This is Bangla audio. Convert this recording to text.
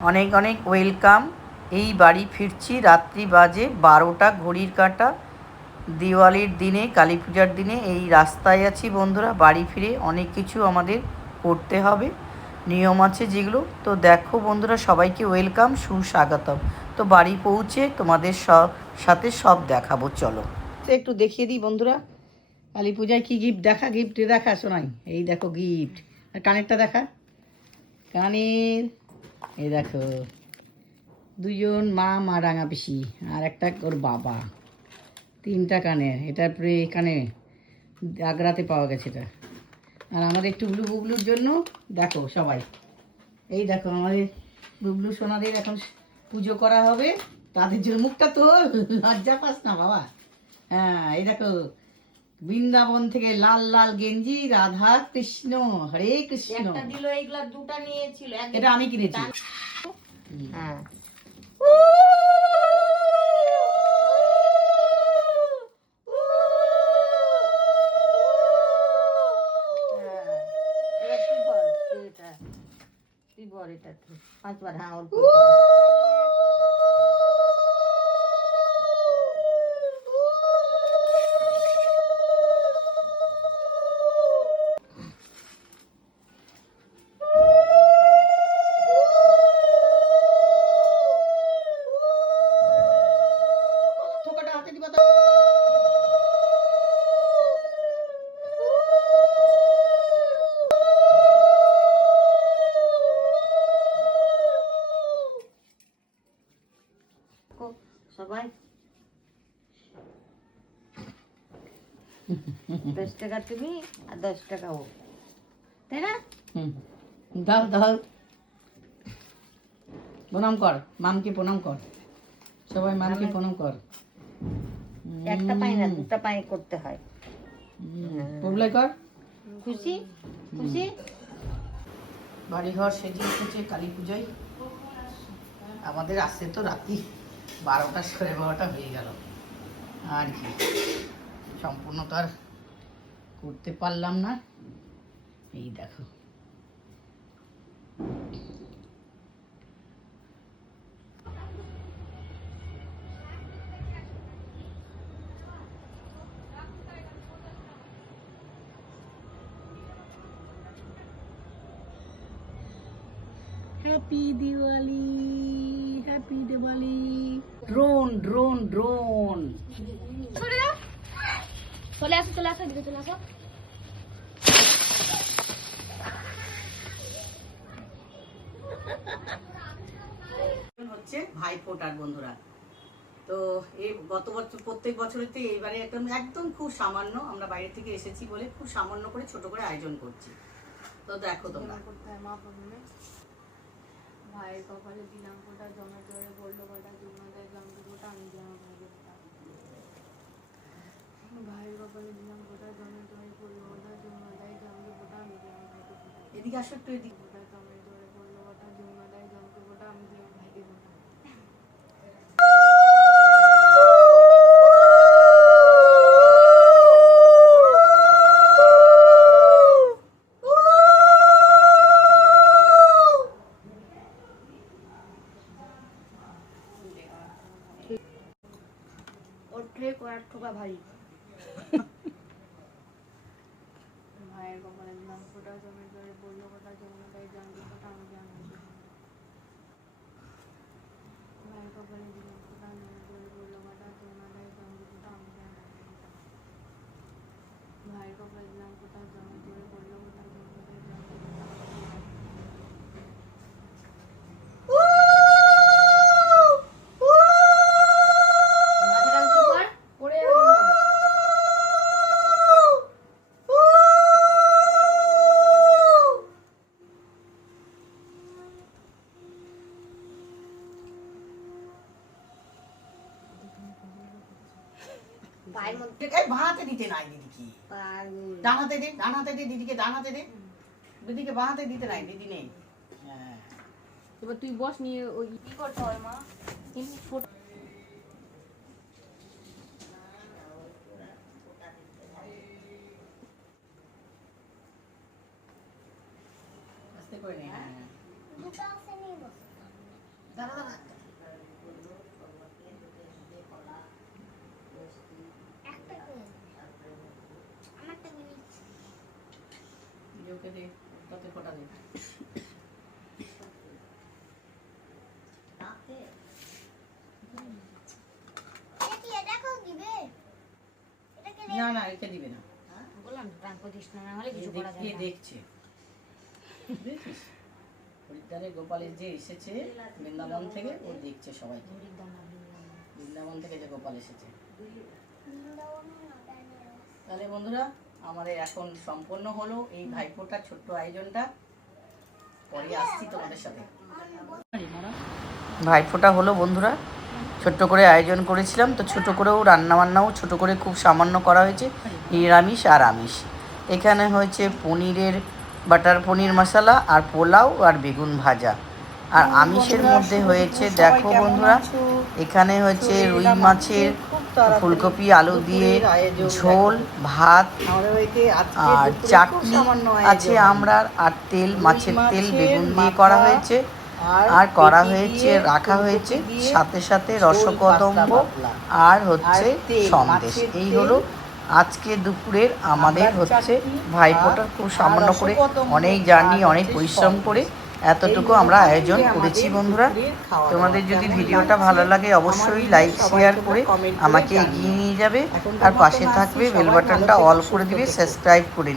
অনেক অনেক ওয়েলকাম। এই বাড়ি ফিরছি রাত্রি বাজে বারোটা, ঘড়ির কাঁটা। দিওয়ালির দিনে, কালী পূজার দিনে এই রাস্তায় আছি বন্ধুরা, বাড়ি ফিরে অনেক কিছু আমাদের করতে হবে। নিয়ম আছে যেগুলো। তো দেখো বন্ধুরা, সবাইকে ওয়েলকাম, সুস্বাগতম। তো বাড়ি পৌঁছে তোমাদের সব, সাথে সব দেখাবো, চলো। একটু দেখিয়ে দিই বন্ধুরা, কালী পূজায় কী গিফট দেখা? গিফট দেখা শোনাই। এই দেখো গিফট আর কানেরটা দেখা? কানের এই দেখো দুজন মা মা রাঙা পিসি, আর একটা ওর বাবা, তিনটা কানে এটার পরে এখানে আগ্রাতে পাওয়া গেছে এটা। আর আমাদের টুবলু বুবলুর জন্য, দেখো সবাই, এই দেখো আমাদের বুবলু সোনাদের এখন পুজো করা হবে, তাদের জন্য মুখটা তো লজ্জা পাস না বাবা। হ্যাঁ এই দেখো বৃন্দাবন থেকে লাল লাল গেঞ্জি রাধা কৃষ্ণ হরে কৃষ্ণ। একটা দিল এইগুলা দুটা নিয়েছিল এটা আমি কিনেছি। হ্যাঁ। তুই। পাঁচবার হ্যাঁ অল্প। দশ টাকা তুমি আর দশ টাকা ও। তাই না? হুম। দাও দাও প্রণাম কর মামকে প্রণাম কর। সবাই মামকে প্রণাম কর। একটা পাই না দুটা পাই করতে হয়। প্রবলাই কর। খুশি? খুশি? বাড়িঘর সেজে উঠেছে কালী পূজায়। আমাদের আসতে তো রাত্রি বারোটা সাড়ে বারোটা হয়ে গেল। আর কি। সম্পূর্ণ তো আর করতে পারলাম না। এই দেখো। Happy Diwali happy Diwali drone drone drone চলে আসো চলে আসো দিকে চলে আসো। হচ্ছে ভাই ফোটার বন্ধুরা। তো এই গত বছর প্রত্যেক বছরের থেকে এইবারে একদম একদম খুব সামান্য আমরা বাইরে থেকে এসেছি বলে খুব সামান্য করে ছোট করে আয়োজন করছি। তো দেখো তোমরা। ভাইয়ের কপালে দিলাম ফোটা জমা জোরে বলল কটা জমা দেয় জমকে ফোটা আমি দিলাম ভাইকে ফোটা ভাইয়ের কপালে দিলাম ফোটা জমা জোরে বলল কটা জমা দেয় জমকে ফোটা আমি দিলাম ভাইকে ফোটা এদিকে আসো একটু এদিকে ওঠে কয়েক ঠোকা ভাই ভাইয়ের কপালে দিলাম ফোটা জমে জোরে বলল কটা জমা দেয় জমকে ফোটা আমি দিলাম ভাইকে ফোটা ভাইয়ের কপালে দিলাম ফোটা জমে জোরে বলল কটা জমা দেয় জমকে ফোটা আমি দিলাম ভাইকে ফোটা ভাইয়ের কপালে দিলাম ফোটা জমে জোরে বলল কটা জমা দেয় জমকে ফোটা আমি দিলাম মাথাটা উঁচু কর পড়ে যাবে সব। পায়ের মধ্যে। এই বাঁহাতে দিতে নাই দিদিকে। ডান হাতে দে ডান হাতে দে দিদিকে ডান হাতে দে। দিদিকে বাঁ হাতে দিতে নাই দিদি নেই। হ্যাঁ। এবার তুই বস নিয়ে ওই কি করতে হয় মা? এমনি ছোট আস্তে করে নে হ্যাঁ দুটো আছে নেই বস না না এটা দিবে না বললাম তো প্রাণ না হলে কিছু করা দেখিয়ে দেখছে? হরিদ্বারে গোপালের যে এসেছে বৃন্দাবন থেকে ও দেখছে সবাই। বৃন্দাবন থেকে যে গোপাল এসেছে তাহলে বন্ধুরা আমাদের এখন সম্পন্ন হলো এই ভাইফোঁটার ছোট্ট আয়োজনটা ভাইফোঁটা হলো বন্ধুরা, ছোট্ট করে আয়োজন করেছিলাম, তো ছোট করেও রান্নাবান্নাও ছোট করে খুব সামান্য করা হয়েছে, নিরামিষ আর আমিষ। এখানে হয়েছে পনিরের বাটার পনির মশলা আর পোলাও আর বেগুন ভাজা। আর আমিষের মধ্যে হয়েছে, দেখো বন্ধুরা, এখানে হয়েছে রুই মাছের ফুলকপি, আলু দিয়ে ঝোল, ভাত আর চাটনি আছে আমরা আর তেল, মাছের তেল, বেগুন দিয়ে করা হয়েছে, আর করা হয়েছে, রাখা হয়েছে, সাথে সাথে রসকদম্ব আর হচ্ছে সন্দেশ। এই হলো আজকে দুপুরের, আমাদের হচ্ছে ভাইফোঁটা খুব সামান্য করে অনেক জার্নি, অনেক পরিশ্রম করে এতটুকু আমরা আয়োজন করেছি, বন্ধুরা। তোমাদের যদি ভিডিওটা ভালো লাগে, অবশ্যই লাইক শেয়ার করে আমাকে এগিয়ে নিয়ে যাবে। আর পাশে থাকবে বেল বাটনটা অল করে দিবে সাবস্ক্রাইব করে